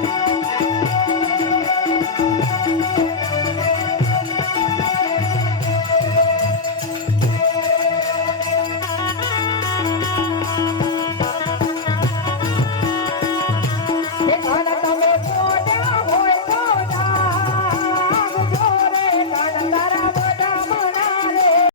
thank you